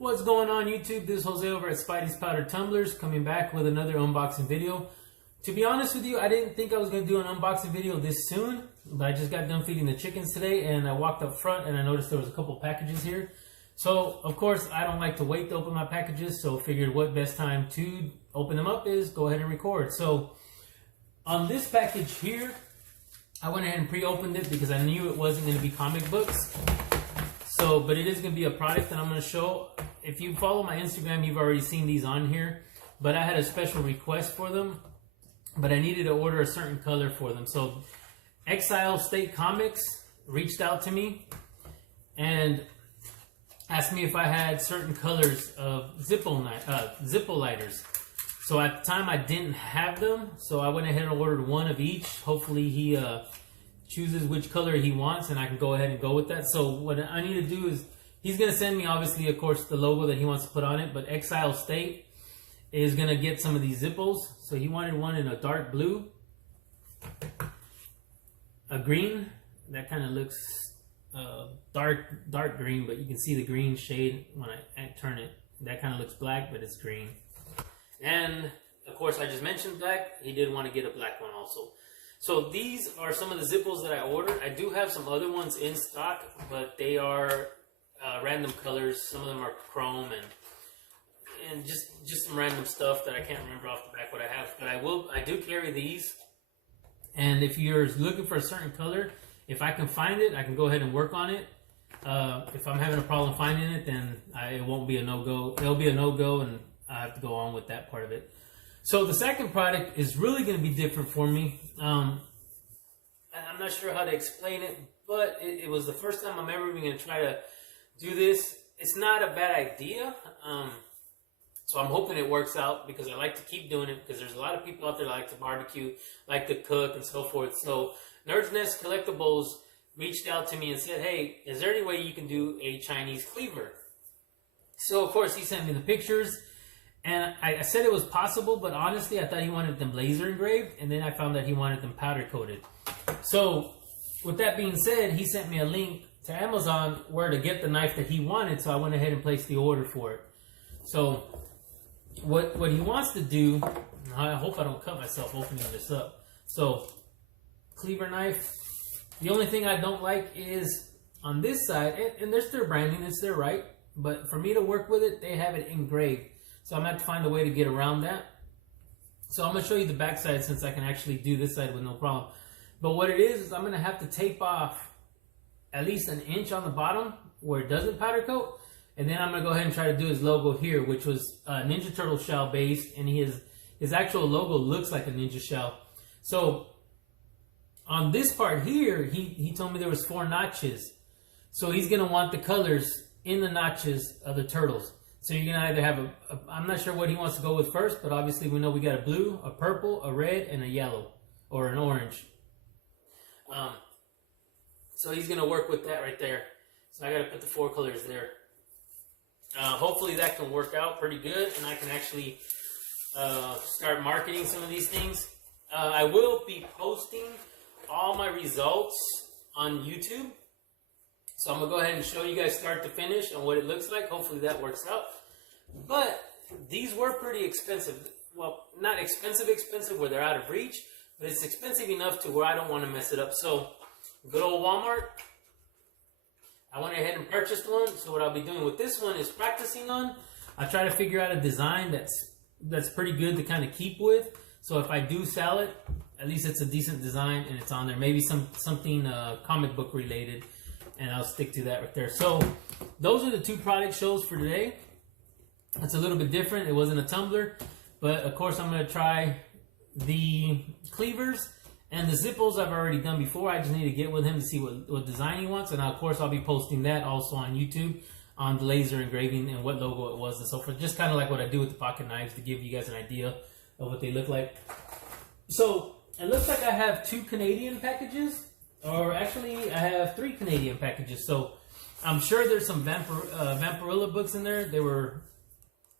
What's going on YouTube? This is Jose over at Spidey's Powder Tumblers, coming back with another unboxing video. To be honest with you, I didn't think I was going to do an unboxing video this soon, but I just got done feeding the chickens today and I walked up front and I noticed there was a couple packages here. So of course I don't like to wait to open my packages, so figured what best time to open them up is go ahead and record. So on this package here, I went ahead and pre-opened it because I knew it wasn't going to be comic books. So, but it is going to be a product that I'm going to show. If you follow my Instagram, you've already seen these on here. But I had a special request for them. But I needed to order a certain color for them. So, Exile State Comics reached out to me and asked me if I had certain colors of Zippo lighters. So at the time I didn't have them. So I went ahead and ordered one of each. Hopefully he chooses which color he wants and I can go ahead and go with that. So what I need to do is, he's going to send me, obviously, of course, the logo that he wants to put on it, but Exile State is going to get some of these Zippos. So he wanted one in a dark blue, a green, that kind of looks dark green, but you can see the green shade when I turn it. That kind of looks black, but it's green. And of course, I just mentioned black. He did want to get a black one also. So these are some of the Zippos that I ordered. I do have some other ones in stock, but they are random colors. Some of them are chrome and just some random stuff that I can't remember off the back what I have. But I do carry these. And if you're looking for a certain color, if I can find it, I can go ahead and work on it. If I'm having a problem finding it, then it won't be a no-go. It'll be a no-go, and I have to go on with that part of it. So the second product is really going to be different for me. I'm not sure how to explain it, but it was the first time I'm ever going to try to do this. It's not a bad idea. So I'm hoping it works out because I like to keep doing it because there's a lot of people out there that like to barbecue, like to cook and so forth. So Nerd's Nest Collectibles reached out to me and said, hey, is there any way you can do a Chinese cleaver? So of course he sent me the pictures. And I said it was possible, but honestly, I thought he wanted them laser engraved, and then I found that he wanted them powder coated. So, with that being said, he sent me a link to Amazon where to get the knife that he wanted, so I went ahead and placed the order for it. So, what he wants to do, I hope I don't cut myself opening this up. So, cleaver knife. The only thing I don't like is on this side, and there's their branding, it's their right, but for me to work with it, they have it engraved. So I'm going to have to find a way to get around that. So I'm going to show you the back side since I can actually do this side with no problem. But what it is I'm going to have to tape off at least an inch on the bottom where it doesn't powder coat. And then I'm going to go ahead and try to do his logo here, which was Ninja Turtle shell based. And his actual logo looks like a ninja shell. So on this part here, he told me there was 4 notches. So he's going to want the colors in the notches of the turtles. So you're going to either have I'm not sure what he wants to go with first, but obviously we know we got a blue, a purple, a red, and a yellow, or an orange. So he's going to work with that right there. So I got to put the 4 colors there. Hopefully that can work out pretty good, and I can actually start marketing some of these things. I will be posting all my results on YouTube. So I'm going to go ahead and show you guys start to finish and what it looks like. Hopefully that works out. But these were pretty expensive. Well, not expensive where they're out of reach, but it's expensive enough to where I don't want to mess it up. So, good old Walmart. I went ahead and purchased one. So what I'll be doing with this one is practicing on. I try to figure out a design that's pretty good to kind of keep with. So if I do sell it, at least it's a decent design and it's on there. Maybe something comic book related. And I'll stick to that right there. So those are the 2 product shows for today. It's a little bit different. It wasn't a tumbler. But of course I'm going to try the cleavers. And the Zippos I've already done before. I just need to get with him to see what design he wants. And of course I'll be posting that also on YouTube on the laser engraving and what logo it was and so forth. Just kind of like what I do with the pocket knives to give you guys an idea of what they look like. So it looks like I have 2 Canadian packages. Or actually, I have 3 Canadian packages. So I'm sure there's some Vampirilla books in there. They were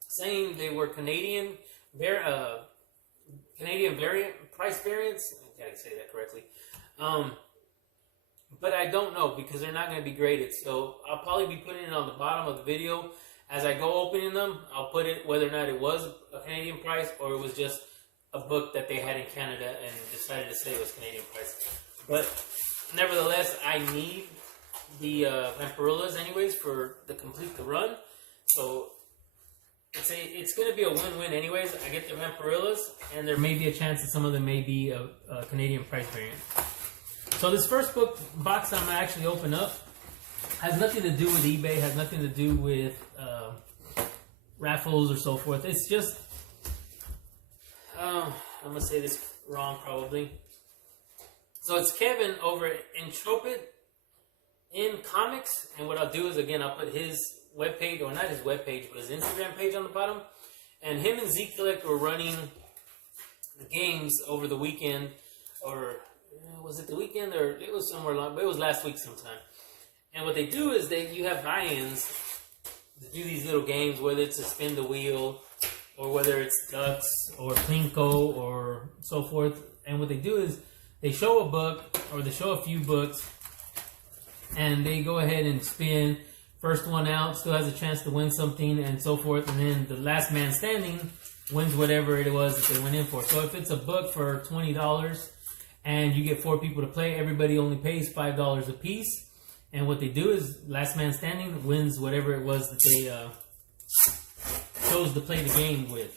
saying they were Canadian variant, price variants. I gotta say that correctly. But I don't know because they're not going to be graded. So I'll probably be putting it on the bottom of the video as I go opening them, I'll put it whether or not it was a Canadian price or it was just a book that they had in Canada and decided to say it was Canadian price. But nevertheless, I need the Vampirellas anyways to complete the run. So it's going to be a win-win anyways. I get the Vampirellas, and there may be a chance that some of them may be a Canadian price variant. So this first box I'm going to actually open up has nothing to do with eBay, has nothing to do with raffles or so forth. It's just, I'm going to say this wrong probably. So it's Kevin over at Intrepid in Comics, and what I'll do is, again, I'll put his webpage, or not his webpage, but his Instagram page on the bottom. And him and Z-Collect were running the games over the weekend, or was it the weekend, or it was somewhere along, but it was last week sometime. And what they do is you have buy-ins to do these little games, whether it's a spin the wheel, or whether it's ducks, or plinko, or so forth. And what they do is they show a book, or they show a few books, and they go ahead and spin. First one out still has a chance to win something, and so forth. And then the last man standing wins whatever it was that they went in for. So if it's a book for $20 and you get 4 people to play, everybody only pays $5 a piece. And what they do is last man standing wins whatever it was that they chose to play the game with.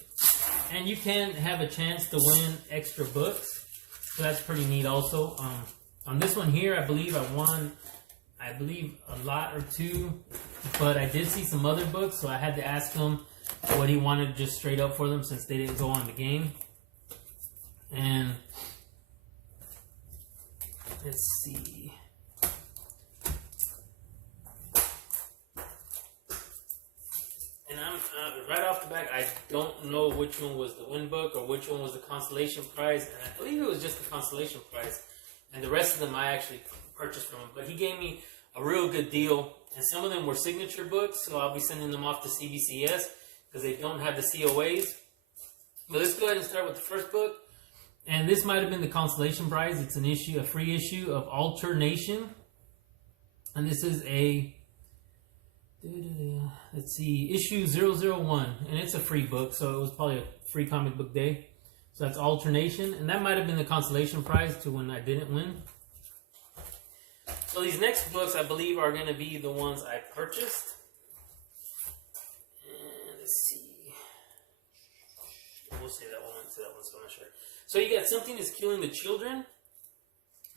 And you can have a chance to win extra books. So that's pretty neat also. On this one here, I believe I won a lot or two, but I did see some other books, so I had to ask him what he wanted just straight up for them since they didn't go on the game. And let's see. And I'm right off the bat, I don't know which one was the win book or which one was the consolation prize. And I believe it was just the consolation prize. And the rest of them I actually purchased from him. But he gave me a real good deal. And some of them were signature books, so I'll be sending them off to CBCS because they don't have the COAs. But let's go ahead and start with the first book. And this might have been the consolation prize. It's an issue, a free issue of Alternation. And this is a, let's see, issue 001. And it's a free book, so it was probably a free comic book day. So that's Alternation. And that might have been the consolation prize to when I didn't win. So these next books, I believe, are going to be the ones I purchased. And let's see. We'll say that one to that one, so I'm not sure. So you got Something is Killing the Children,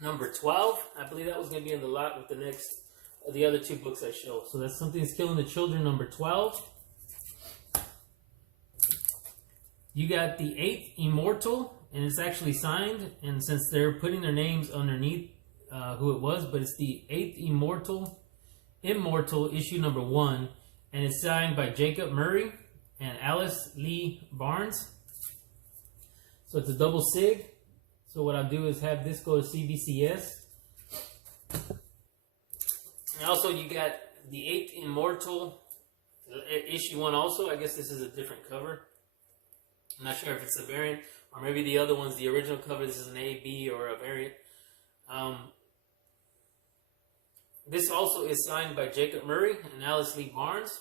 number 12. I believe that was going to be in the lot with the other 2 books I show. So that's Something is Killing the Children, number 12. You got The Eighth Immortal, and it's actually signed. And since they're putting their names underneath who it was, but it's The Eighth Immortal, issue number 1, and it's signed by Jacob Murray and Alice Lee Barnes. So it's a double sig. So what I'll do is have this go to CBCS. And also you got The Eighth Immortal, issue 1 also. I guess this is a different cover. I'm not sure if it's a variant, or maybe the other one's the original cover. This is an A, B, or a variant. This also is signed by Jacob Murray and Alice Lee Barnes.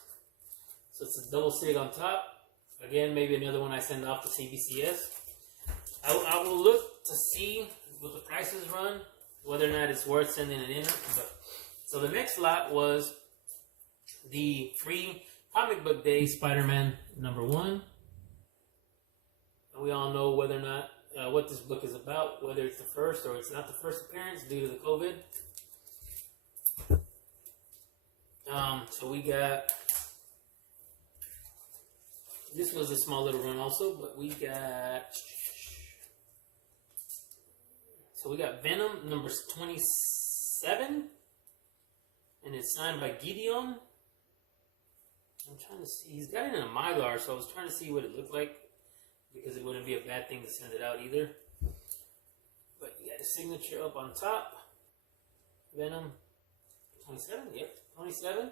So it's a double sig on top. Again, maybe another one I send off to CBCS. I will look to see what the prices run, whether or not it's worth sending it in. So the next lot was the free comic book day Spider-Man number 1. And we all know whether or not what this book is about, whether it's the first or it's not the first appearance due to the COVID. So we got, this was a small little run also, but we got, so we got Venom number 27, and it's signed by Gideon. I'm trying to see, he's got it in a Mylar, so I was trying to see what it looked like, because it wouldn't be a bad thing to send it out either. But you got a signature up on top. Venom 27, yep, 27.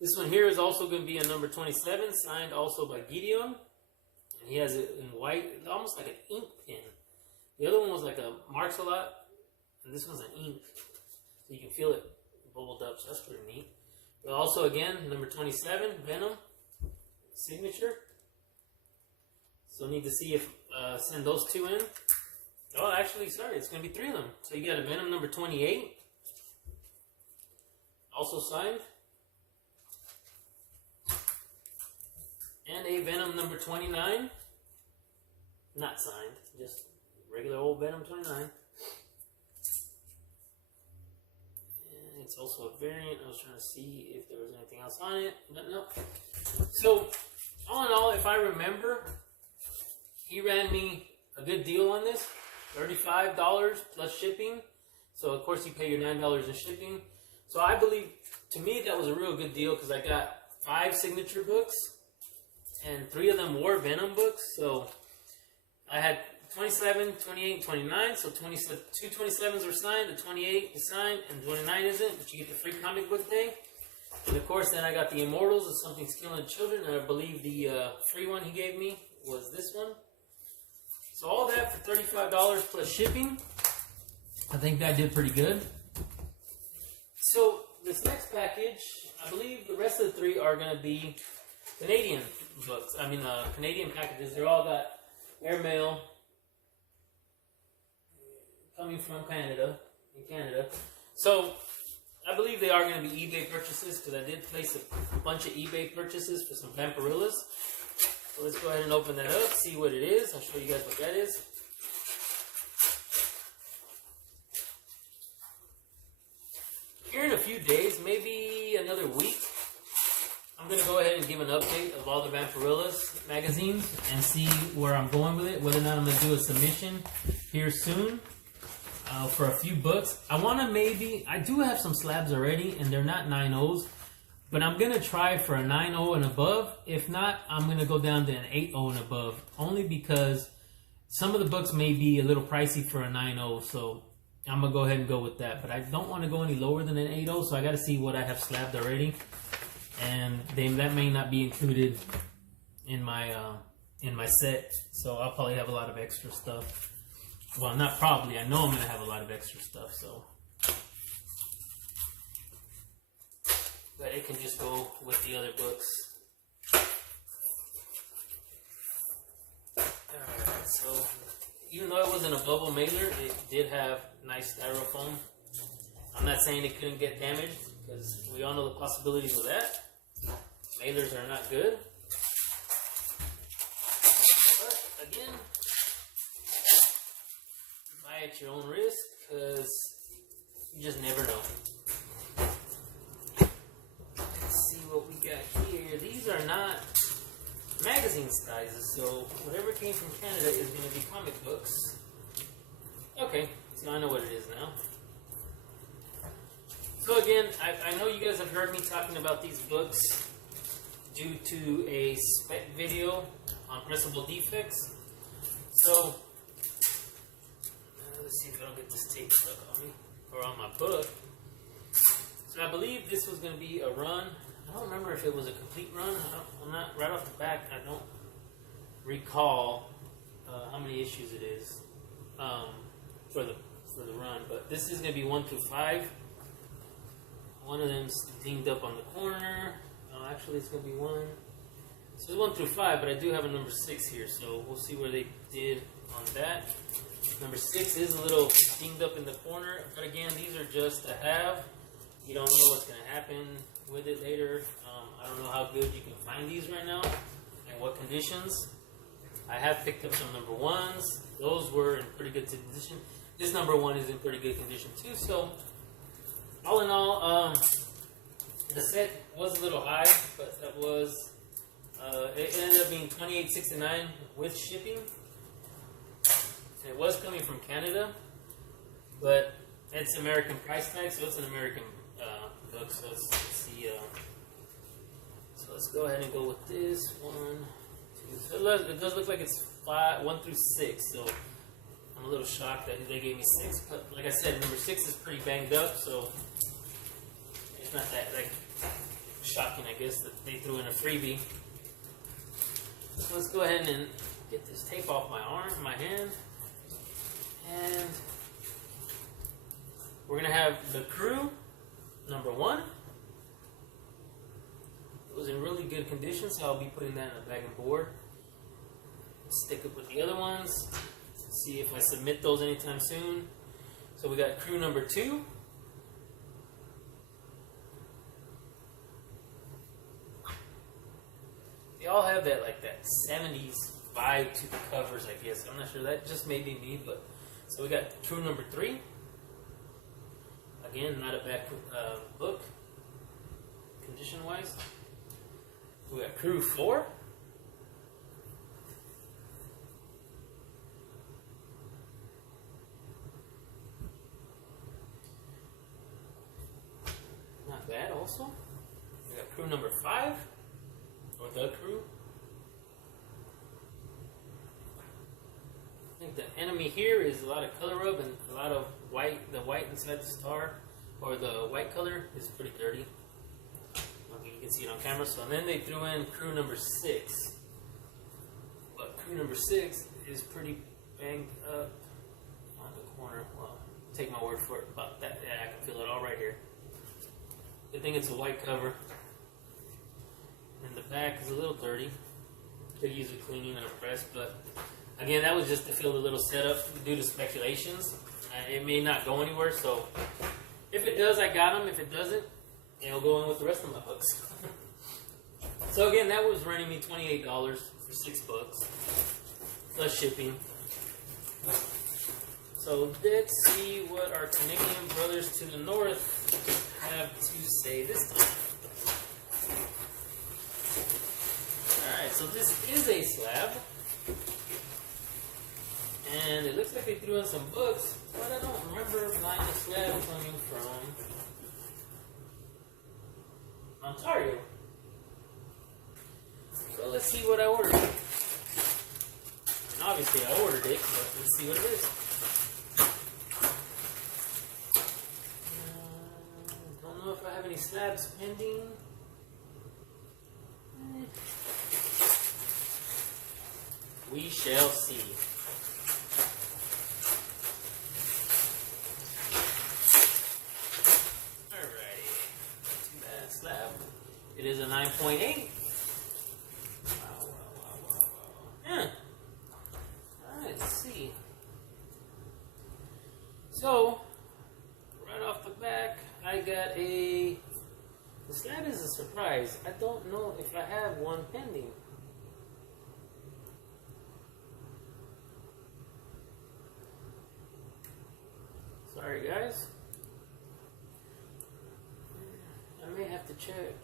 This one here is also going to be a number 27, signed also by Gideon. And he has it in white, almost like an ink pen. The other one was like a marks a lot, and this one's an ink. So you can feel it bubbled up, so that's pretty neat. Also, again, number 27, Venom signature. So need to see if send those two in. Oh, actually, sorry, it's going to be 3 of them. So you got a Venom number 28, also signed, and a Venom number 29, not signed, just regular old Venom 29. And it's also a variant. I was trying to see if there was anything else on it, but no. So, all in all, if I remember, he ran me a good deal on this. $35 plus shipping. So, of course, you pay your $9 in shipping. So, I believe, to me, that was a real good deal because I got 5 signature books and 3 of them were Venom books. So, I had 27, 28, and 29. So, 2 27s were signed, the 28 is signed, and 29 isn't, but you get the free comic book day. And, of course, then I got the Immortals of Something's Killing Children. And I believe the free one he gave me was this one. So all that for $35 plus shipping. I think that did pretty good. So this next package, I believe the rest of the 3 are going to be Canadian books. I mean, Canadian packages. They're all got airmail coming from Canada. So I believe they are going to be eBay purchases because I did place a bunch of eBay purchases for some Vampirillas. So let's go ahead and open that up, see what it is. I'll show you guys what that is. Here in a few days, maybe another week, I'm going to go ahead and give an update of all the Vampirillas magazines and see where I'm going with it, whether or not I'm going to do a submission here soon for a few books. I do have some slabs already, and they're not 9.0s. But I'm going to try for a 9.0 and above. If not, I'm going to go down to an 8.0 and above. Only because some of the books may be a little pricey for a 9.0. So I'm going to go ahead and go with that. But I don't want to go any lower than an 8.0. So I got to see what I have slabbed already. And then that may not be included in my set. So I'll probably have a lot of extra stuff. Well, not probably. I know I'm going to have a lot of extra stuff. So. But it can just go with the other books. Alright, so even though it wasn't a bubble mailer, it did have nice styrofoam. I'm not saying it couldn't get damaged, because we all know the possibilities of that. Mailers are not good. But again, buy at your own risk, because you just never know. What we got here, these are not magazine sizes, so whatever came from Canada is going to be comic books. Okay, so I know what it is now. So again, I know you guys have heard me talking about these books due to a spec video on pressable defects. So let's see if I don't get this tape stuck on me or on my book. So I believe this was going to be a run. I don't remember if it was a complete run. I'm not right off the back. I don't recall how many issues it is for the run. But this is going to be 1 through 5. One of them's dinged up on the corner. Actually, it's going to be 1. So it's 1 through 5, but I do have a number 6 here. So we'll see where they did on that. Number 6 is a little dinged up in the corner. But again, these are just a have. You don't know what's going to happen with it later. I don't know how good you can find these right now and what conditions. I have picked up some number 1s. Those were in pretty good condition. This number 1 is in pretty good condition too. So all in all, the set was a little high, but that was it ended up being $28.69 with shipping. And it was coming from Canada, but it's American price tag, so it's an American book. So let's see. So let's go ahead and go with this 1, 2. So it does look like it's 1 through 6. So I'm a little shocked that they gave me 6. But like I said, number 6 is pretty banged up, so it's not that like shocking, I guess, that they threw in a freebie. So let's go ahead and get this tape off my hand, and we're gonna have The Crew, number 1. good condition, so I'll be putting that in a bag and board. Stick it with the other ones. See if I submit those anytime soon. So we got crew number 2. They all have that like that 70s vibe to the covers, I guess. I'm not sure, that just may be me, but so we got crew number 3. Again, not a bad book, condition-wise. We got crew 4. Not bad also. We got crew number 5. Or the crew. I think the enemy here is a lot of color rub and a lot of white. The white inside the star, or the white color, is pretty dirty. Okay, you can see it on camera. So then they threw in crew number 6. But crew number 6 is pretty banged up on the corner. Well, take my word for it about that. Yeah, I can feel it all right here. Good thing it's a white cover. And the back is a little dirty. Could use a cleaning and a press, but again, that was just to fill the little setup due to speculations. It may not go anywhere, so if it does, I got them. If it doesn't, it'll go in with the rest of my books. So again, that was running me $28 for 6 books, plus shipping. So let's see what our Canadian brothers to the north have to say this time. Alright, so this is a slab. And it looks like they threw in some books, but I don't remember buying a slab coming from Ontario. So let's see what I ordered. And obviously I ordered it, but let's see what it is. Don't know if I have any slabs pending. We shall see. Alrighty. Too bad slab. It is a 9.8. Wow. Yeah. Alright, let's see. So, right off the back, I got a... The slab is a surprise. I don't know if I have one pending. Sorry guys, I may have to check.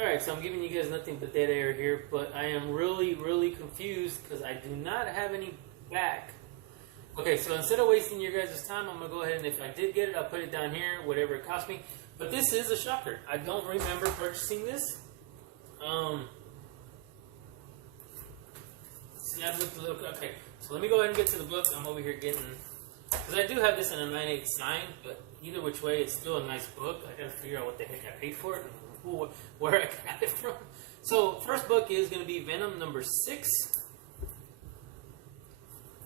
Alright, so I'm giving you guys nothing but dead air here, but I am really confused because I do not have any back. Okay, so instead of wasting your guys' time, I'm going to go ahead and if I did get it, I'll put it down here, whatever it cost me. But this is a shocker. I don't remember purchasing this. Okay, so let me go ahead and get to the book. I'm over here getting, because I do have this in a 9/8 sign, but either which way, it's still a nice book. I gotta figure out what the heck I paid for it and where I got it from. So first book is going to be Venom number 6.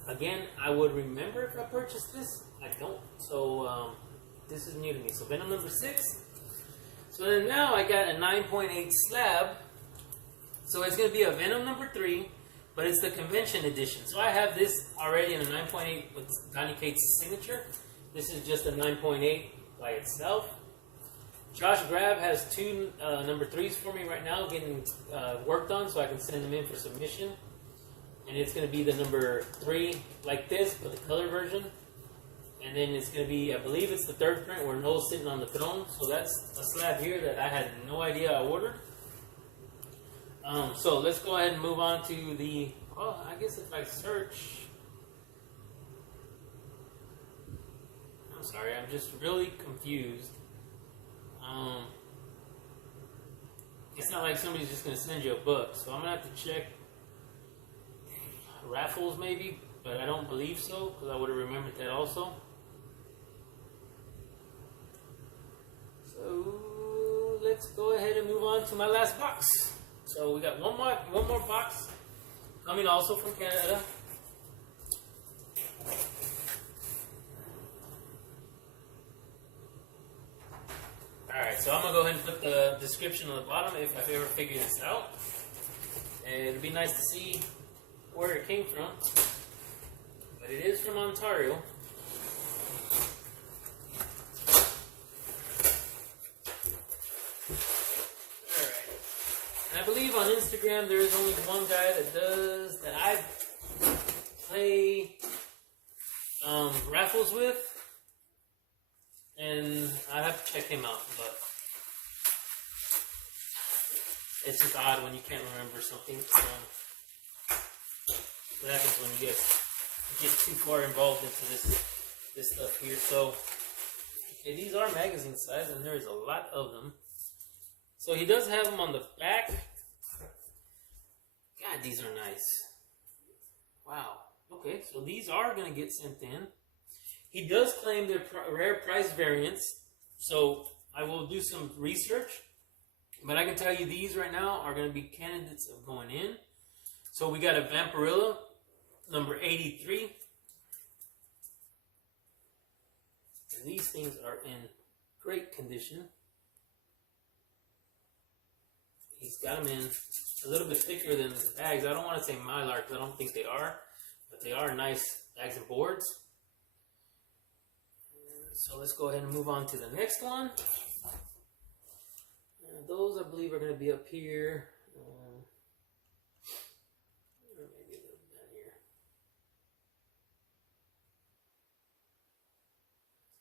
Again, I would remember if I purchased this. I don't. So this is new to me. So Venom number 6. So then now I got a 9.8 slab. So it's going to be a Venom number 3, but it's the convention edition. So I have this already in a 9.8 with Donny Cates' signature. This is just a 9.8 by itself. Josh Grab has 2 number 3s for me right now getting worked on, so I can send them in for submission. And it's going to be the number 3 like this, but the color version. And then it's going to be, I believe it's the 3rd print where Noel's sitting on the throne. So that's a slab here that I had no idea I ordered. So let's go ahead and move on to the, well, I guess if I search, I'm sorry, I'm just really confused. It's not like somebody's just going to send you a book, so I'm going to have to check raffles maybe, but I don't believe so, because I would have remembered that also. So let's go ahead and move on to my last box. So we got one more box coming also from Canada. so I'm going to go ahead and put the description on the bottom if I've ever figured this out. And it'd be nice to see where it came from. But it is from Ontario. I believe on Instagram there is only one guy that I play raffles with, and I have to check him out. But it's just odd when you can't remember something. What happens when you get too far involved into this stuff here? So okay, these are magazine size, and there is a lot of them. So he does have them on the back. God, these are nice. Wow. Okay, so these are going to get sent in. He does claim they're rare price variants, so I will do some research. But I can tell you these right now are going to be candidates of going in. So we got a Vampirilla, number 83. And these things are in great condition. He's got them in a little bit thicker than the bags. I don't want to say Mylar because I don't think they are, but they are nice bags and boards. So let's go ahead and move on to the next one. Those I believe are going to be up here. Maybe a little bit down here.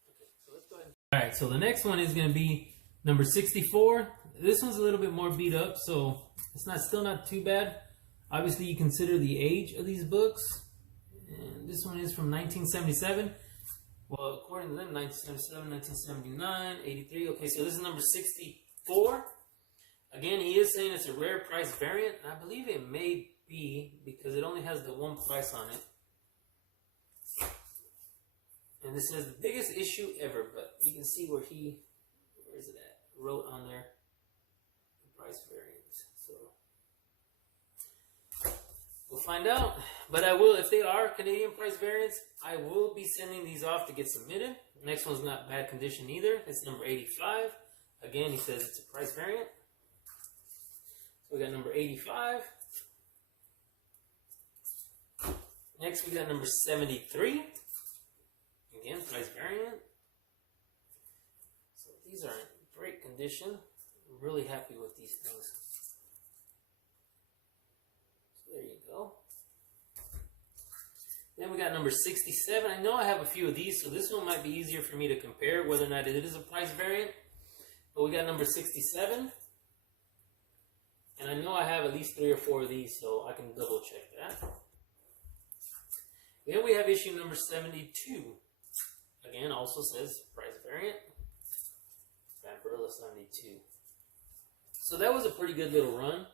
Okay, so let's go ahead. Alright, so the next one is going to be number 64. This one's a little bit more beat up, so it's still not too bad. Obviously, you consider the age of these books. And this one is from 1977. Well, according to them, 1977, 1979, 83. Okay, so this is number 64. Again, he is saying it's a rare price variant. I believe it may be because it only has the one price on it. And this says the biggest issue ever, but you can see where is it at? Wrote on there the price variants. So we'll find out. But I will, if they are Canadian price variants, I will be sending these off to get submitted. The next one's not bad condition either. It's number 85. Again, he says it's a price variant. So we got number 85. Next we got number 73. Again, price variant. So these are in great condition. I'm really happy with these things. So there you go. Then we got number 67. I know I have a few of these, so this one might be easier for me to compare whether or not it is a price variant. But we got number 67. And I know I have at least 3 or 4 of these, so I can double check that. Then we have issue number 72. Again, also says price variant. Vampirilla 72. So that was a pretty good little run.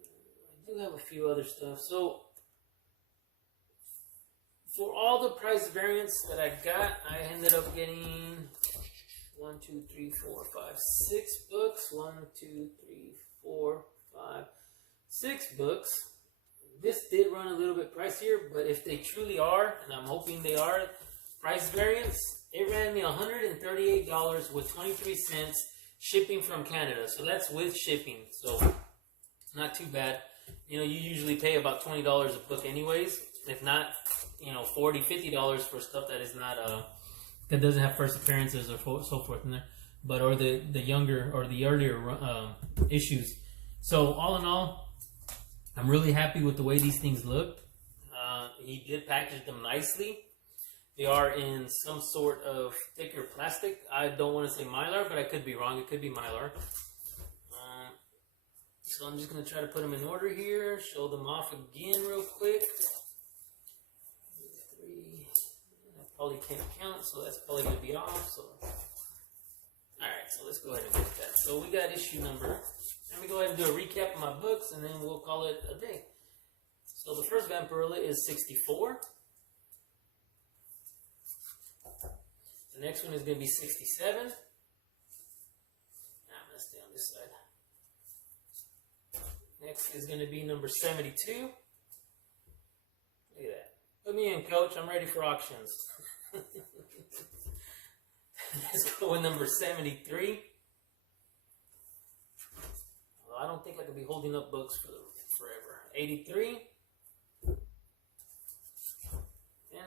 I do have a few other stuff. So for all the price variants that I got, I ended up getting 1, 2, 3, 4, 5, 6 books. 1, 2, 3, 4, 5, 6 books. This did run a little bit pricier, but if they truly are, and I'm hoping they are, price variants, it ran me $138 with 23 cents shipping from Canada. So that's with shipping. So not too bad. You know, you usually pay about $20 a book anyways. If not, you know, $40, $50 for stuff that is not that doesn't have first appearances or so forth in there, but or the younger or the earlier issues. So all in all, I'm really happy with the way these things look. He did package them nicely. They are in some sort of thicker plastic. I don't want to say Mylar, but I could be wrong. It could be Mylar. So I'm just going to try to put them in order here. Show them off again real quick. 3. I probably can't count, so that's probably going to be off. So, alright, so let's go ahead and get that. So we got issue number. Let me go ahead and do a recap of my books, and then we'll call it a day. So the first Vampirilla is 64. The next one is going to be 67. Now I'm going to stay on this side. Next is going to be number 72. Look at that. Put me in, coach. I'm ready for auctions. Let's go with number 73. Well, I don't think I could be holding up books for forever. 83. And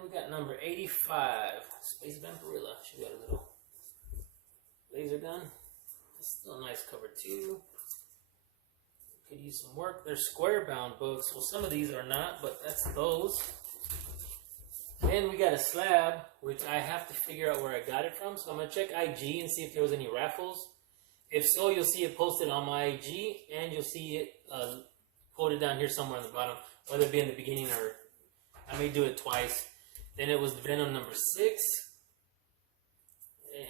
we got number 85. Space Vampirilla. She got a little laser gun. It's still a nice cover too. Could use some work. They're square bound books. Well, some of these are not, but that's those. Then we got a slab, which I have to figure out where I got it from. So I'm going to check IG and see if there was any raffles. If so, you'll see it posted on my IG, and you'll see it quoted down here somewhere on the bottom, whether it be in the beginning or I may do it twice. Then it was Venom number 6.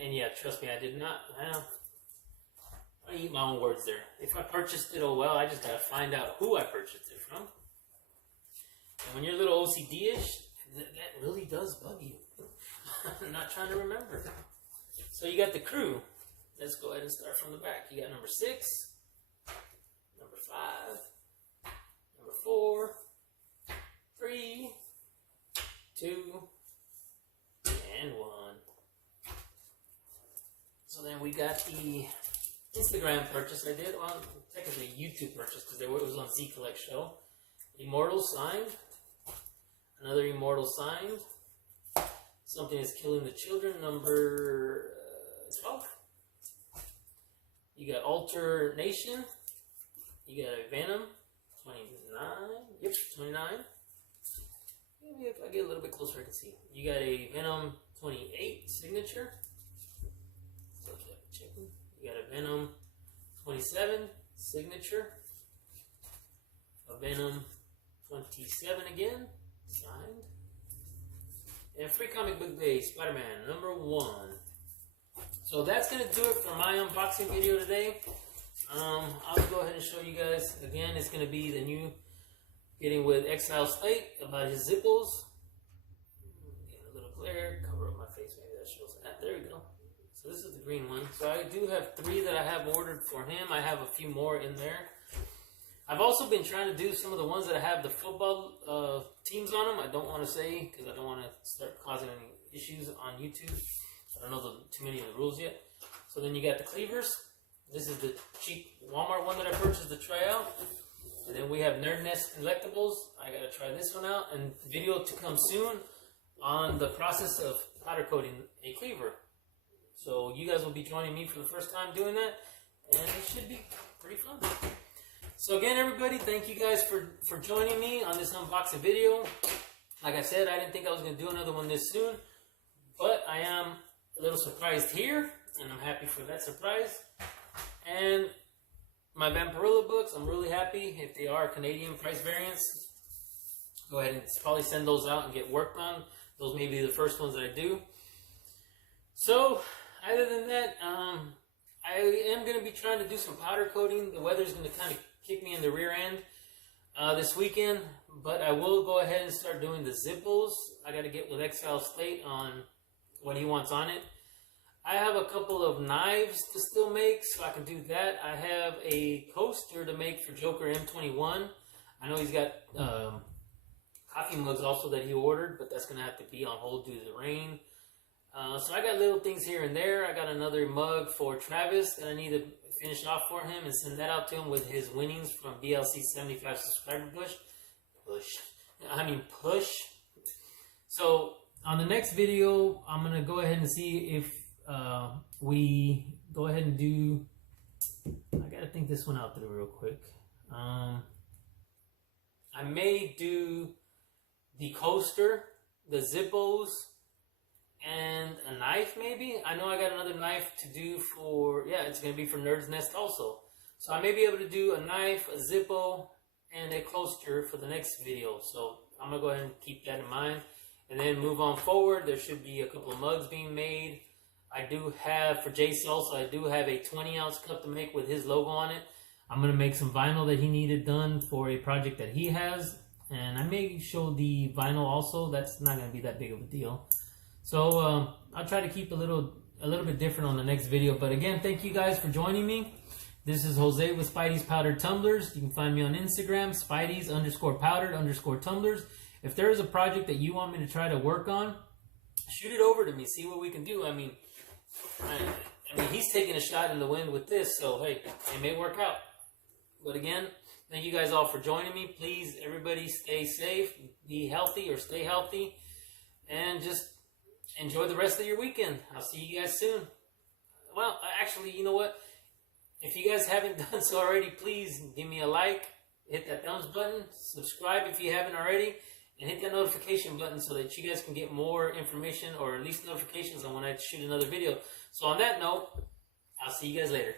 And yeah, trust me, I did not. I eat my own words there. If I purchased it, oh well, I just got to find out who I purchased it from. And when you're a little OCD-ish, that really does bug you. I'm not trying to remember. So you got the crew. Let's go ahead and start from the back. You got number 6, number 5, number 4, 3, 2, and 1. So then we got the Instagram purchase I did, on technically YouTube purchase because it was on Z Collect Show. Immortal signed. Another Immortal signed. Something is Killing the Children, number 12. You got Alternation. You got a Venom, 29. Yep, 29. Maybe if I get a little bit closer I can see. You got a Venom 28 signature. You got a Venom 27 signature. A Venom 27 again, signed. And Free Comic Book Day, Spider-Man number 1. So that's going to do it for my unboxing video today. I'll go ahead and show you guys. Again, it's going to be the new Getting with Exile Slate about his Zippos. Getting a little glare, cover up my face, maybe that shows that. There we go. So this is the green one. So I do have 3 that I have ordered for him. I have a few more in there. I've also been trying to do some of the ones that have the football teams on them. I don't want to say because I don't want to start causing any issues on YouTube. I don't know too many of the rules yet. So then you got the cleavers. This is the cheap Walmart one that I purchased to try out. And then we have Nerd Nest Collectibles. I got to try this one out. And video to come soon on the process of powder coating a cleaver. So you guys will be joining me for the first time doing that, and it should be pretty fun. So again, everybody, thank you guys for joining me on this unboxing video. Like I said, I didn't think I was going to do another one this soon, but I am a little surprised here, and I'm happy for that surprise. And my Vampirilla books, I'm really happy if they are Canadian price variants. Go ahead and probably send those out and get worked on. Those may be the first ones that I do. So other than that, I am going to be trying to do some powder coating. The weather's going to kind of kick me in the rear end this weekend, but I will go ahead and start doing the Zippos. I got to get with Exile Slate on what he wants on it. I have a couple of knives to still make, so I can do that. I have a coaster to make for Joker M21. I know he's got coffee mugs also that he ordered, but that's going to have to be on hold due to the rain. So I got little things here and there. I got another mug for Travis that I need to finish off for him and send that out to him with his winnings from BLC 75 subscriber push. So on the next video, I'm going to go ahead and see if we go ahead and do, I got to think this one out through real quick. I may do the coaster, the Zippos, and a knife maybe. I know I got another knife to do for, yeah, it's going to be for Nerd's Nest also. So I may be able to do a knife, a Zippo, and a coaster for the next video. So I'm going to go ahead and keep that in mind. And then move on forward. There should be a couple of mugs being made. I do have, for Jace also, I do have a 20-ounce cup to make with his logo on it. I'm going to make some vinyl that he needed done for a project that he has. And I may show the vinyl also. That's not going to be that big of a deal. So I'll try to keep a little bit different on the next video. But again, thank you guys for joining me. This is Jose with Spidey's Powdered Tumblers. You can find me on Instagram, Spidey's_powdered_tumblers. If there is a project that you want me to try to work on, shoot it over to me. See what we can do. I mean, I mean, he's taking a shot in the wind with this, so hey, it may work out. But again, thank you guys all for joining me. Please, everybody, stay safe, be healthy or stay healthy, and just enjoy the rest of your weekend. I'll see you guys soon. Well, actually, you know what? If you guys haven't done so already, please give me a like, hit that thumbs button, subscribe if you haven't already, and hit that notification button so that you guys can get more information or at least notifications on when I shoot another video. So on that note, I'll see you guys later.